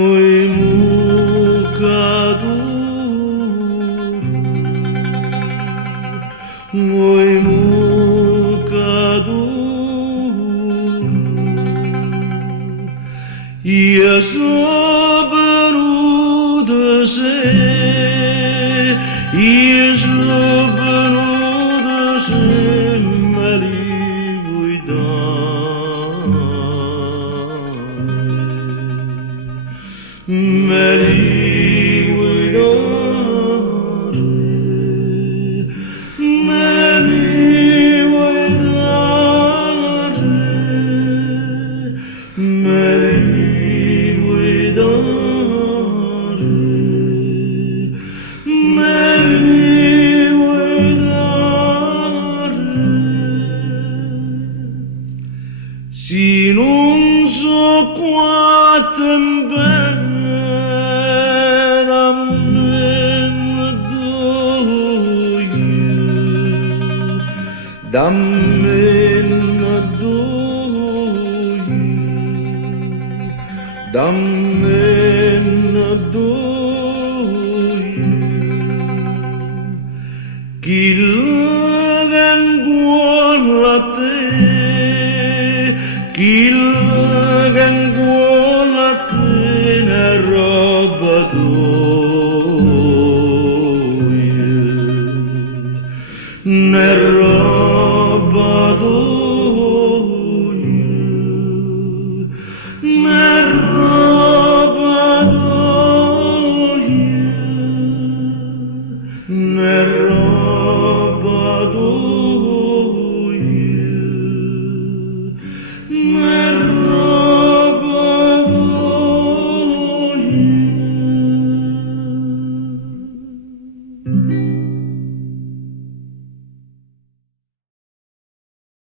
Oi mucador, oi mucador, e a soberuda se, e a soberuda se me Se non so quanto dammi doia, chi vengono a te, chi vengono a te ne roba doia, ne roba doia, ne roba doia, ne roba doia, ne roba